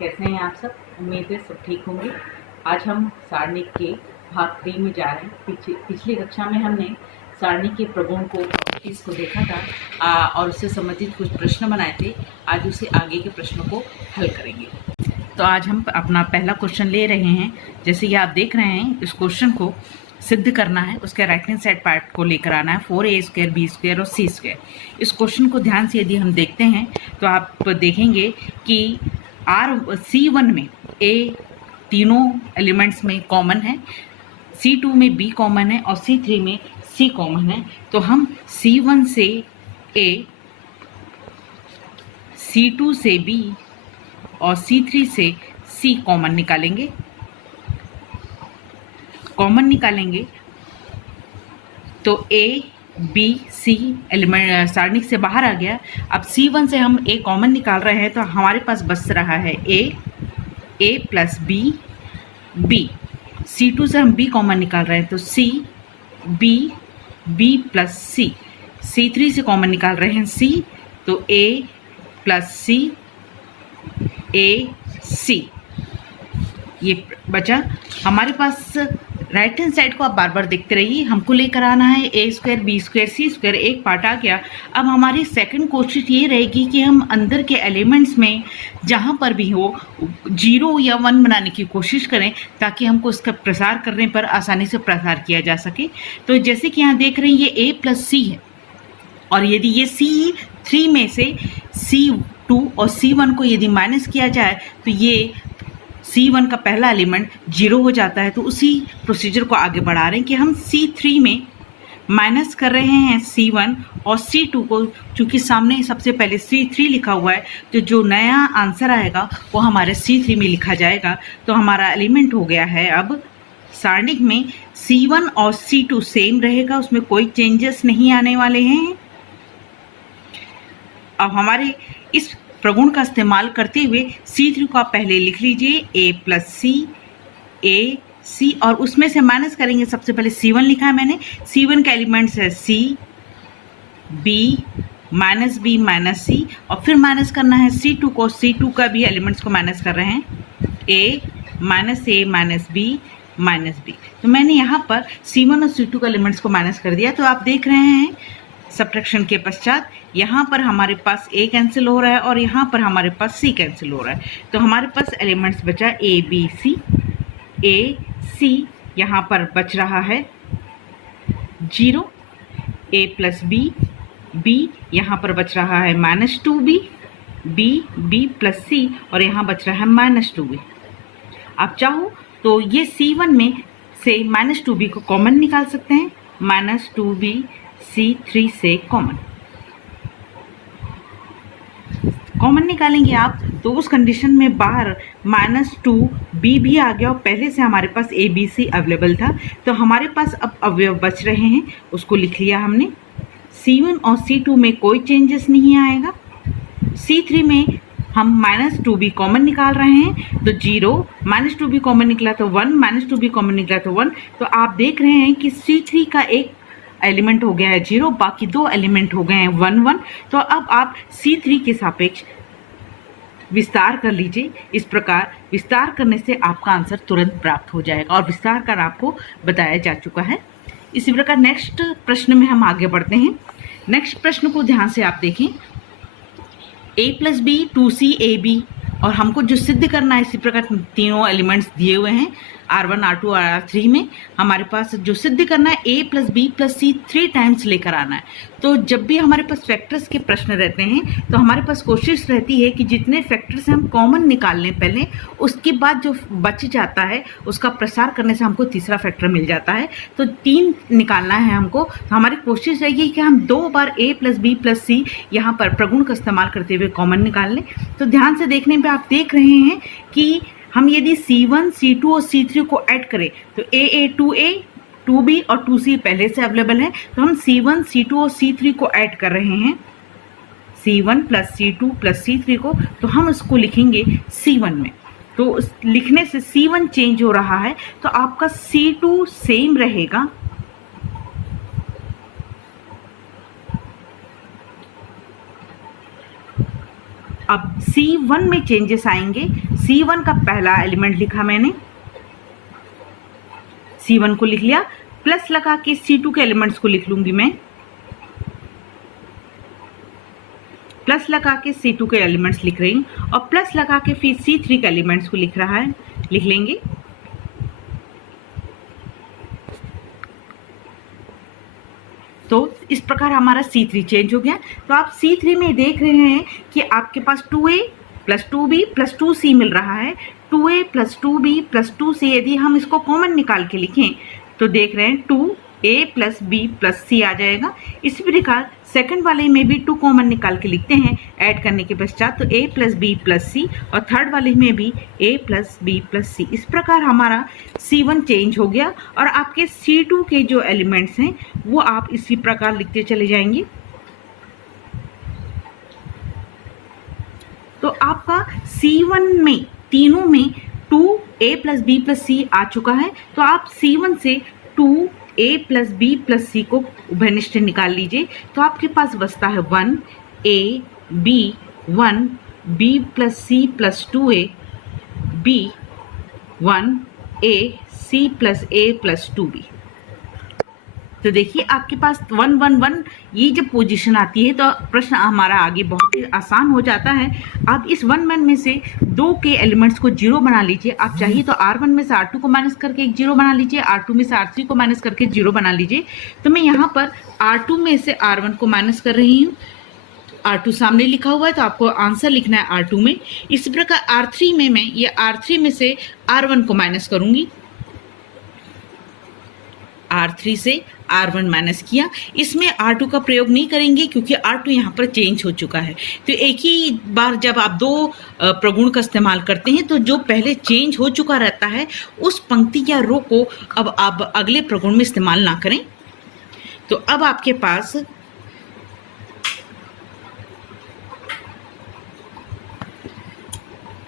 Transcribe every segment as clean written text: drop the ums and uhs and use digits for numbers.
कैसे हैं आप सब? उम्मीद है सब ठीक होंगे। आज हम सारणी के भाग 3 में जा रहे हैं। पिछली कक्षा में हमने सारणी के प्रगुण को इसको देखा था और उससे संबंधित कुछ प्रश्न बनाए थे। आज उसे आगे के प्रश्नों को हल करेंगे। तो आज हम अपना पहला क्वेश्चन ले रहे हैं। जैसे कि आप देख रहे हैं, इस क्वेश्चन को सिद्ध करना है, उसके राइट हैंड साइड पार्ट को लेकर आना है, 4a² b² और c²। इस क्वेश्चन को ध्यान से यदि हम देखते हैं तो आप देखेंगे कि C1 में a तीनों एलिमेंट्स में कॉमन है, C2 में b कॉमन है और C3 में c कॉमन है। तो हम C1 से a, C2 से b और C3 से c कॉमन निकालेंगे। तो a b c एलिमेंट सारणी से बाहर आ गया। अब C1 से हम a कॉमन निकाल रहे हैं तो हमारे पास बच रहा है a plus b b। C2 से हम b कॉमन निकाल रहे हैं तो c b plus c। C3 से कॉमन निकाल रहे हैं c तो a plus c a c। ये बचा हमारे पास। राइट हैंड साइड को आप बार बार देखते रहिए। हमको लेकर आना है a² b² c²। एक पार्ट आ गया। अब हमारी सेकंड कोशिश ये रहेगी कि हम अंदर के एलिमेंट्स में जहाँ पर भी हो 0 या 1 बनाने की कोशिश करें ताकि हमको इसका प्रसार करने पर आसानी से प्रसार किया जा सके। तो जैसे कि यहाँ देख रहे हैं ये a प्लस c है और यदि ये C3 में से C2 और C1 को यदि माइनस किया जाए तो ये C1 का पहला एलिमेंट 0 हो जाता है। तो उसी प्रोसीजर को आगे बढ़ा रहे हैं कि हम C3 में माइनस कर रहे हैं C1 और C2 को, चूँकि सामने सबसे पहले C3 लिखा हुआ है तो जो नया आंसर आएगा वो हमारे C3 में लिखा जाएगा। तो हमारा एलिमेंट हो गया है अब सारणिक में C1 और C2 सेम रहेगा, उसमें कोई चेंजेस नहीं आने वाले हैं। अब हमारे इस प्रगुण का इस्तेमाल करते हुए C3 को आप पहले लिख लीजिए a plus c a c और उसमें से माइनस करेंगे। सबसे पहले C1 लिखा है मैंने। C1 का एलिमेंट्स है c b minus b minus c और फिर माइनस करना है C2 को। C2 का भी एलिमेंट्स को माइनस कर रहे हैं a minus b minus b। तो मैंने यहाँ पर C1 और C2 का एलिमेंट्स को माइनस कर दिया। तो आप देख रहे हैं सब्ट्रैक्शन के पश्चात यहाँ पर हमारे पास a कैंसिल हो रहा है और यहाँ पर हमारे पास c कैंसिल हो रहा है। तो हमारे पास एलिमेंट्स बचा a b c। यहाँ पर बच रहा है 0 a प्लस b यहाँ पर बच रहा है -2b b प्लस c और यहाँ बच रहा है -2b। आप चाहो तो ये C1 में से -2b को कॉमन निकाल सकते हैं। -2b C3 से कॉमन निकालेंगे आप तो उस कंडीशन में बाहर -2b भी आ गया और पहले से हमारे पास a b c अवेलेबल था। तो हमारे पास अब अवयव बच रहे हैं, उसको लिख लिया हमने। C1 और C2 में कोई चेंजेस नहीं आएगा। C3 में हम -2b कॉमन निकाल रहे हैं तो 0, -2b कॉमन निकला तो 1, -2b कॉमन निकला तो 1। तो आप देख रहे हैं कि C3 का एक एलिमेंट हो गया है 0, बाकी दो एलिमेंट हो गए हैं 1 1। तो अब आप C3 के सापेक्ष विस्तार कर लीजिए। इस प्रकार विस्तार करने से आपका आंसर तुरंत प्राप्त हो जाएगा और विस्तार कर आपको बताया जा चुका है। इसी प्रकार नेक्स्ट प्रश्न में हम आगे बढ़ते हैं। नेक्स्ट प्रश्न को ध्यान से आप देखें। a plus b 2c ab और हमको जो सिद्ध करना है, इसी प्रकार तीनों एलिमेंट्स दिए हुए हैं R1 R2 और R3 में। हमारे पास जो सिद्ध करना है a plus b plus c 3 times लेकर आना है। तो जब भी हमारे पास फैक्टर्स के प्रश्न रहते हैं तो हमारे पास कोशिश रहती है कि जितने फैक्टर्स हम कॉमन निकाल लें पहले, उसके बाद जो बच जाता है उसका प्रसार करने से हमको तीसरा फैक्टर मिल जाता है। तो 3 निकालना है हमको। तो हमारी कोशिश रहेगी कि हम 2 बार a plus b plus c यहाँ पर प्रगुण का इस्तेमाल करते हुए कॉमन निकाल लें। तो ध्यान से देखने पर आप देख रहे हैं कि हम यदि C1, C2 और C3 को ऐड करें तो a 2a 2b और 2c पहले से अवेलेबल है। तो हम C1, C2 और C3 को ऐड कर रहे हैं, C1 plus C2 plus C3 को। तो हम इसको लिखेंगे C1 में। तो लिखने से C1 चेंज हो रहा है तो आपका C2 सेम रहेगा। अब C1 में चेंजेस आएंगे। C1 का पहला एलिमेंट लिखा मैंने, C1 को लिख लिया, प्लस लगा के C2 के एलिमेंट्स को लिख लूंगी मैं, प्लस लगा के C2 के एलिमेंट्स लिख रही हूँ, और प्लस लगा के फिर C3 के एलिमेंट्स को लिख रहा है, लिख लेंगे। तो इस प्रकार हमारा C3 चेंज हो गया। तो आप C3 में देख रहे हैं कि आपके पास 2A plus 2B plus 2C मिल रहा है। 2A plus 2B plus 2C यदि हम इसको कॉमन निकाल के लिखें तो देख रहे हैं 2A plus B plus C आ जाएगा। इसी प्रकार सेकंड वाले में भी 2 कॉमन निकाल के लिखते हैं ऐड करने के पश्चात, तो A plus B plus C, और थर्ड वाले में भी A plus B plus C। इस प्रकार हमारा C1 चेंज हो गया, और आपके C2 के जो एलिमेंट्स हैं वो आप इसी प्रकार लिखते चले जाएंगे। तो आपका C1 में तीनों में 2A plus B plus C आ चुका है। तो आप C1 से 2A plus B plus C को उभयनिष्ठ निकाल लीजिए। तो आपके पास बचता है 1A B 1B plus C plus 2A B 1A C plus A plus 2B। तो देखिए आपके पास 1 1 1 ये जब पोजीशन आती है तो प्रश्न हमारा आगे बहुत ही आसान हो जाता है। आप इस 1 1 में से 2 के एलिमेंट्स को 0 बना लीजिए। आप चाहिए तो R1 में से R2 को माइनस करके एक 0 बना लीजिए, R2 में से R3 को माइनस करके 0 बना लीजिए। तो मैं यहाँ पर R2 में से R1 को माइनस कर रही हूँ। R2 सामने लिखा हुआ है तो आपको आंसर लिखना है R2 में। इसी प्रकार R3 में मैं ये R3 में से R1 को माइनस करूँगी। R3 से R1 माइनस किया। इसमें R2 का प्रयोग नहीं करेंगे क्योंकि R2 यहाँ पर चेंज हो चुका है। तो एक ही बार जब आप 2 प्रगुण का इस्तेमाल करते हैं तो जो पहले चेंज हो चुका रहता है उस पंक्ति या रो को अब आप अगले प्रगुण में इस्तेमाल ना करें। तो अब आपके पास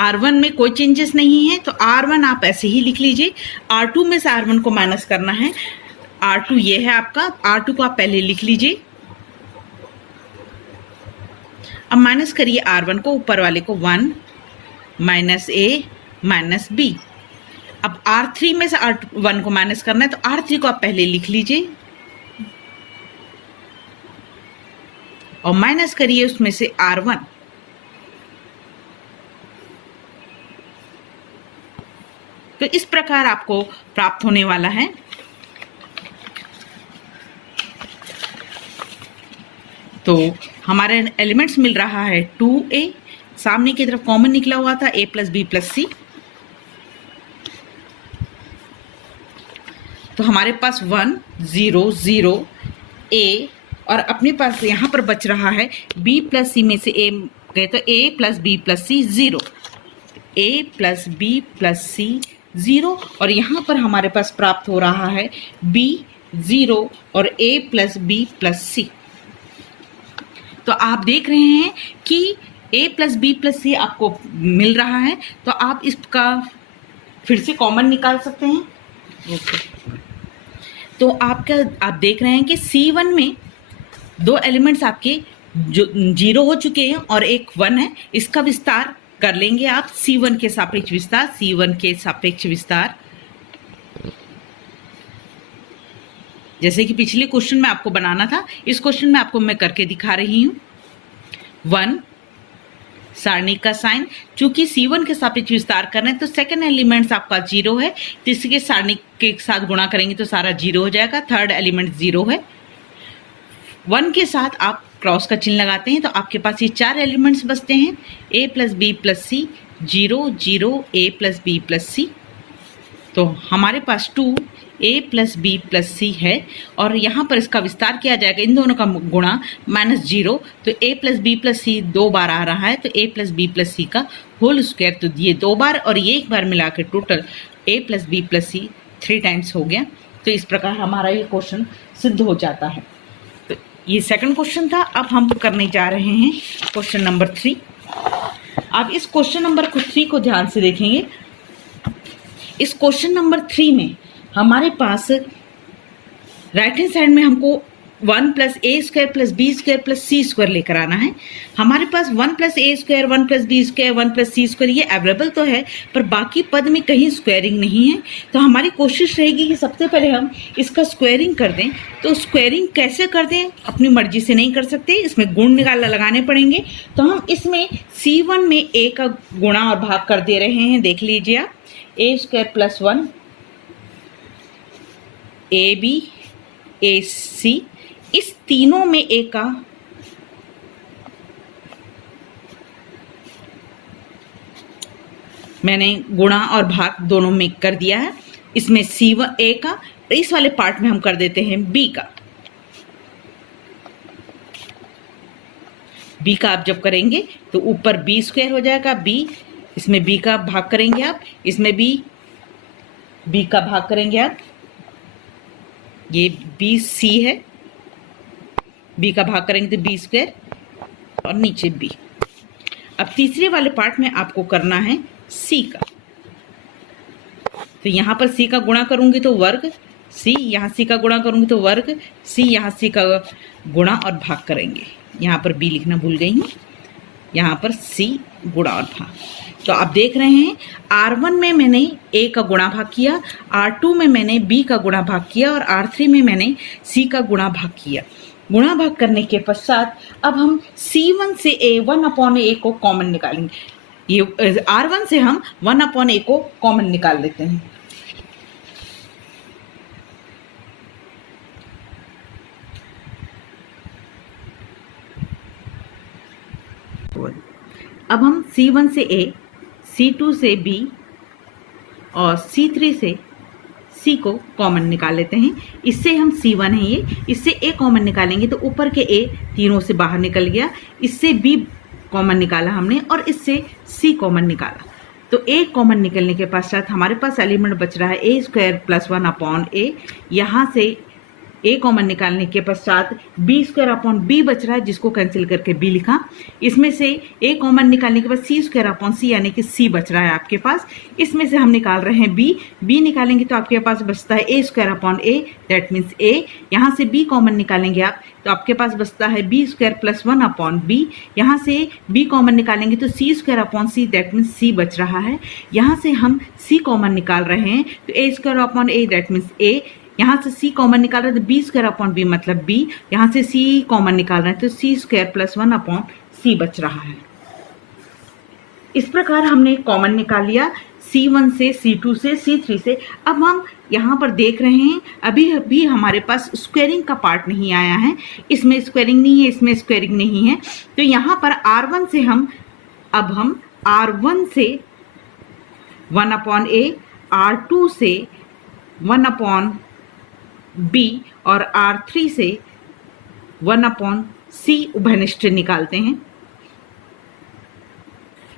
R1 में कोई चेंजेस नहीं है तो R1 आप ऐसे ही लिख लीजिए। R2 में से R1 को माइनस करना है। R2 ये है आपका, R2 को आप पहले लिख लीजिए। अब माइनस करिए R1 को, ऊपर वाले को 1 माइनस A माइनस B। अब R3 में से R1 को माइनस करना है तो R3 को आप पहले लिख लीजिए और माइनस करिए उसमें से R1। तो इस प्रकार आपको प्राप्त होने वाला है। तो हमारे एलिमेंट्स मिल रहा है 2A, सामने की तरफ कॉमन निकला हुआ था A plus B plus C। तो हमारे पास 1 0 0 A, और अपने पास यहाँ पर बच रहा है B प्लस C में से A गए तो A plus B plus C 0, A plus B plus C 0, और यहाँ पर हमारे पास प्राप्त हो रहा है B 0 और A plus B plus C। तो आप देख रहे हैं कि A plus B plus C आपको मिल रहा है। तो आप इसका फिर से कॉमन निकाल सकते हैं। ओके, तो आप देख रहे हैं कि C1 में 2 एलिमेंट्स आपके जो 0 हो चुके हैं और एक 1 है। इसका विस्तार कर लेंगे आप, C1 के सापेक्ष विस्तार, C1 के सापेक्ष विस्तार। जैसे कि पिछले क्वेश्चन में आपको बनाना था, इस क्वेश्चन में आपको मैं करके दिखा रही हूँ। 1 सारणी का साइन, चूंकि C1 के सापेक्ष विस्तार करना है तो सेकंड एलिमेंट्स आपका 0 है, तो इसके सारणी के साथ गुणा करेंगे तो सारा 0 हो जाएगा। थर्ड एलिमेंट 0 है। 1 के साथ आप क्रॉस का चिन्ह लगाते हैं तो आपके पास ये 4 एलिमेंट्स बचते हैं। A plus B plus C 0 0 A plus B plus C। तो हमारे पास 2A plus B plus C है, और यहाँ पर इसका विस्तार किया जाएगा, इन दोनों का गुणा -0। तो A plus B plus C 2 बार आ रहा है, तो A plus B plus C का होल स्क्वायर, तो ये 2 बार और ये 1 बार मिला के total A plus B plus C 3 times हो गया। तो इस प्रकार हमारा ये क्वेश्चन सिद्ध हो जाता है। तो ये सेकंड क्वेश्चन था। अब हम करने जा रहे हैं क्वेश्चन नंबर 3। अब इस क्वेश्चन नंबर 3 को ध्यान से देखेंगे। इस क्वेश्चन नंबर 3 में हमारे पास राइट हैंड साइड में हमको 1 plus A square plus B square plus C square लेकर आना है। हमारे पास 1 plus A square, 1 plus B square, 1 plus C square ये अवेलेबल तो है, पर बाकी पद में कहीं स्क्वायरिंग नहीं है। तो हमारी कोशिश रहेगी कि सबसे पहले हम इसका स्क्वायरिंग कर दें। तो स्क्वायरिंग कैसे कर दें, अपनी मर्जी से नहीं कर सकते, इसमें गुण लगाने पड़ेंगे। तो हम इसमें C1 में a का गुणा और भाग कर दे रहे हैं। देख लीजिए आप, ए स्क्वायर प्लस 1 ए बी ए सी, इस तीनों में ए का मैंने गुणा और भाग दोनों में कर दिया है। इसमें C1 ए का, इस वाले पार्ट में हम कर देते हैं बी का। बी का आप जब करेंगे तो ऊपर बी स्क्वायर हो जाएगा, बी, इसमें बी का भाग करेंगे आप, इसमें बी का भाग करेंगे आप, ये बी सी है, बी का भाग करेंगे तो बी स्क्वायर और नीचे बी। अब तीसरे वाले पार्ट में आपको करना है सी का। तो यहाँ पर सी का गुणा करूंगी तो वर्ग सी, यहाँ सी का गुणा करूंगी तो वर्ग सी, यहाँ सी का गुणा और भाग करेंगे। यहाँ पर बी लिखना भूल गई हूँ, यहाँ पर सी गुणा और भाग। तो आप देख रहे हैं R1 में मैंने A का गुणा भाग किया, R2 में मैंने B का गुणा भाग किया और R3 में मैंने C का गुणा भाग किया। गुणा भाग करने के पश्चात अब हम C1 से A 1/A को कॉमन निकालेंगे। ये R1 से हम 1/A को कॉमन निकाल लेते हैं। अब हम C1 से A, C2 से B और C3 से C को कॉमन निकाल लेते हैं। इससे हम C1 है ये, इससे A कॉमन निकालेंगे तो ऊपर के A तीनों से बाहर निकल गया, इससे B कॉमन निकाला हमने और इससे C कॉमन निकाला। तो A कॉमन निकलने के पश्चात हमारे पास एलिमेंट बच रहा है A स्क्वायर प्लस 1/A। यहाँ से A कॉमन निकालने के पश्चात B स्क्वायर अपॉन B बच रहा है, जिसको कैंसिल करके B लिखा। इसमें से A कॉमन निकालने के बाद C स्क्वायर अपॉन C यानी कि C बच रहा है आपके पास। इसमें से हम निकाल रहे हैं B निकालेंगे तो आपके पास बचता है A square upon A, that means A। यहाँ से B कॉमन निकालेंगे आप तो आपके पास बचता है B स्क्वायर प्लस 1/B। यहाँ से B कॉमन निकालेंगे तो C square upon C, that means C बच रहा है। यहाँ से हम C कॉमन निकाल रहे हैं तो A square upon A, that means A। यहाँ से C कॉमन निकाल रहे हैं तो B स्क्वायर अपॉन B मतलब B। यहाँ से C कॉमन निकाल रहे हैं तो C स्क्वायर प्लस 1/C बच रहा है। इस प्रकार हमने कॉमन निकाल लिया C1 से, C2 से, C3 से। अब हम यहाँ पर देख रहे हैं अभी हमारे पास स्क्वायरिंग का पार्ट नहीं आया है, इसमें स्क्वायरिंग नहीं है, इसमें स्क्वायरिंग नहीं है। तो यहाँ पर R1 से हम R1 से 1/A, R2 से 1/B और R3 से 1/C उभयनिष्ठ निकालते हैं।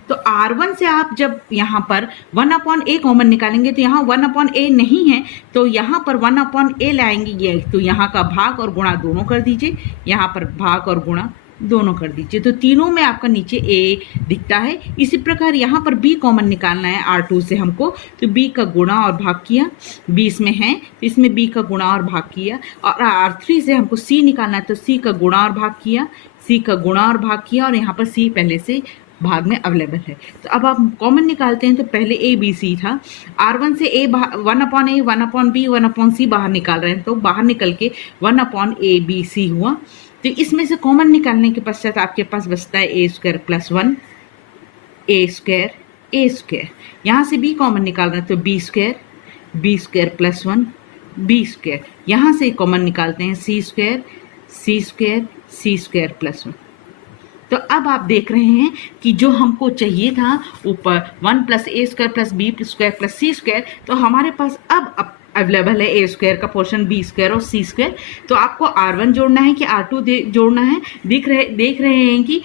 तो R1 से आप जब यहाँ पर 1/A कॉमन निकालेंगे तो यहाँ 1/A नहीं है, तो यहाँ पर 1/A लाएंगे। ये तो यहाँ का भाग और गुणा दोनों कर दीजिए, यहाँ पर भाग और गुणा दोनों कर दीजिए, तो तीनों में आपका नीचे A दिखता है। इसी प्रकार यहाँ पर B कॉमन निकालना है R2 से हमको, तो B का गुणा और भाग किया, B इसमें है तो इसमें B का गुणा और भाग किया। और R3 से हमको C निकालना है तो C का गुणा और भाग किया, C का गुणा और भाग किया और यहाँ पर C पहले से भाग में अवेलेबल है। तो अब आप कॉमन निकालते हैं तो पहले A B C था, R1 से A 1/A 1/B 1/C बाहर निकाल रहे हैं तो बाहर निकल के 1/A B C हुआ। तो इसमें से कॉमन निकालने के पश्चात आपके पास बचता है A square plus 1 A square. यहाँ से B कॉमन निकाल रहे हैं तो B square plus 1 B square. यहाँ से कॉमन निकालते हैं C स्क्वायर प्लस 1। तो अब आप देख रहे हैं कि जो हमको चाहिए था ऊपर 1 plus A square plus B square plus C square, तो हमारे पास अब अवेलेबल है A स्क्वायर का पोर्शन, B स्क्वायर और C स्क्वायर। तो आपको R1 जोड़ना है कि R2 जोड़ना है, देख रहे हैं कि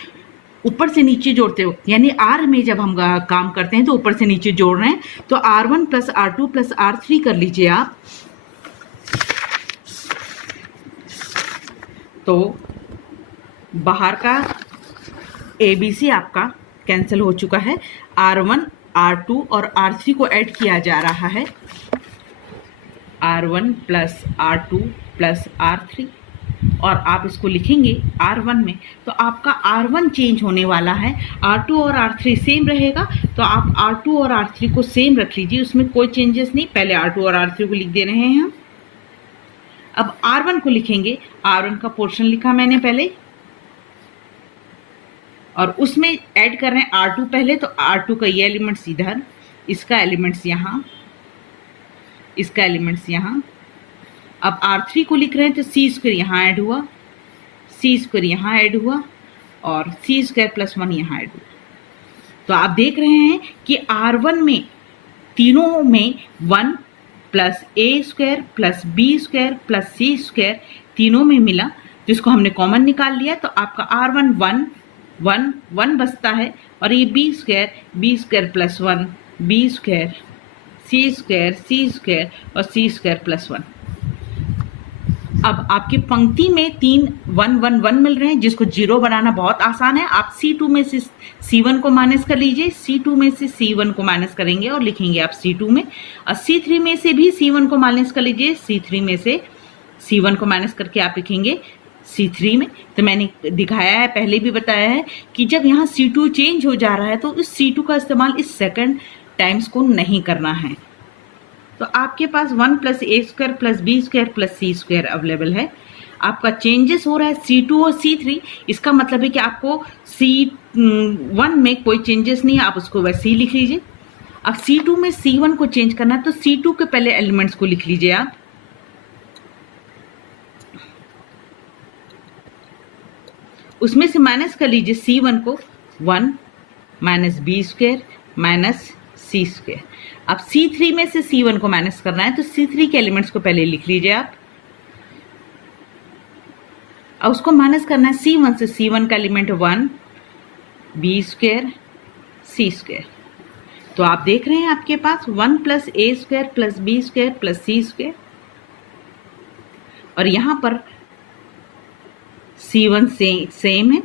ऊपर से नीचे जोड़ते हो, यानी R में जब हम काम करते हैं तो ऊपर से नीचे जोड़ रहे हैं। तो R1 plus R2 plus R3 कर लीजिए आप, तो बाहर का ABC आपका कैंसिल हो चुका है। R1 R2 और R3 को ऐड किया जा रहा है, R1 plus R2 plus R3 और आप इसको लिखेंगे R1 में, तो आपका R1 चेंज होने वाला है। R2 और R3 सेम रहेगा, तो आप R2 और R3 को सेम रख लीजिए, उसमें कोई चेंजेस नहीं। पहले R2 और R3 को लिख दे रहे हैं हम। अब R1 को लिखेंगे, R1 का पोर्शन लिखा मैंने पहले, और उसमें ऐड कर रहे हैं R2 पहले, तो R2 का ये एलिमेंट्स इधर, इसका एलिमेंट्स यहाँ, इसका एलिमेंट्स यहाँ। अब R3 को लिख रहे हैं, तो सी स्क्वायर यहाँ ऐड हुआ, सी स्क्वायर यहाँ ऐड हुआ, और सी स्क्वायर प्लस 1 यहाँ ऐड हुआ। तो आप देख रहे हैं कि R1 में तीनों में 1 plus A square plus B square plus C square तीनों में मिला, जिसको हमने कॉमन निकाल लिया। तो आपका R1 1 बचता है, और ये B square plus 1 B square C square और सी स्क्वायर प्लस 1। अब आपकी पंक्ति में 3 1 1 1 मिल रहे हैं, जिसको जीरो बनाना बहुत आसान है। आप C2 में से C1 को माइनस कर लीजिए, C2 में से C1 को माइनस करेंगे और लिखेंगे आप C2 में, और C3 में से भी C1 को माइनस कर लीजिए, C3 में से C1 को माइनस करके आप लिखेंगे C3 में। तो मैंने दिखाया है, पहले भी बताया है कि जब यहाँ C2 चेंज हो जा रहा है, तो इस C2 का इस्तेमाल इस सेकंड टाइम्स को नहीं करना है। तो आपके पास 1 plus A square plus B square plus C square available है। आपका चेंजेस हो रहा है C2 और C3, इसका मतलब है कि आपको C1 में कोई चेंजेस नहीं है, आप उसको वैसे ही लिख लीजिए। अब C2 में C1 को चेंज करना है, तो C2 के पहले एलिमेंट्स को लिख लीजिए आप। उसमें से माइनस कर लीजिए C1 को, 1 माइनस बी स्क्वायर माइनस सी स्क्वायर। अब C3 में से C1 को माइनस करना है, तो C3 के एलिमेंट्स को पहले लिख लीजिए आप, और उसको माइनस करना है C1 से। C1 का element 1 B square C square. तो आप देख रहे हैं आपके पास 1 plus A square plus B square plus C square, और यहाँ पर C1 सेम है,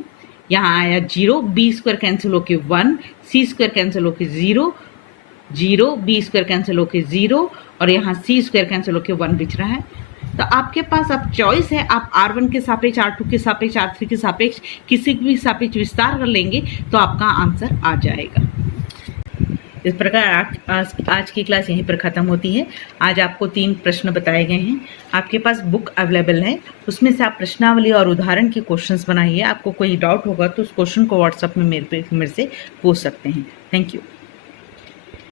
यहाँ आया 0, बी स्क्वायर कैंसिल होके 1, सी स्क्वायर कैंसिल होके 0, बी स्क्वायर कैंसिल होके 0, और यहाँ सी स्क्वायर कैंसिल होके 1 बच रहा है। तो आपके पास अब चॉइस है, आप R1 के सापेक्ष, R2 के सापेक्ष, R3 के सापेक्ष, किसी भी सापेक्ष विस्तार कर लेंगे तो आपका आंसर आ जाएगा। इस प्रकार आज की क्लास यहीं पर ख़त्म होती है। आज आपको 3 प्रश्न बताए गए हैं, आपके पास बुक अवेलेबल है, उसमें से आप प्रश्नावली और उदाहरण के क्वेश्चंस बनाइए। आपको कोई डाउट होगा तो उस क्वेश्चन को व्हाट्सएप में मेरे से पूछ सकते हैं। Thank you.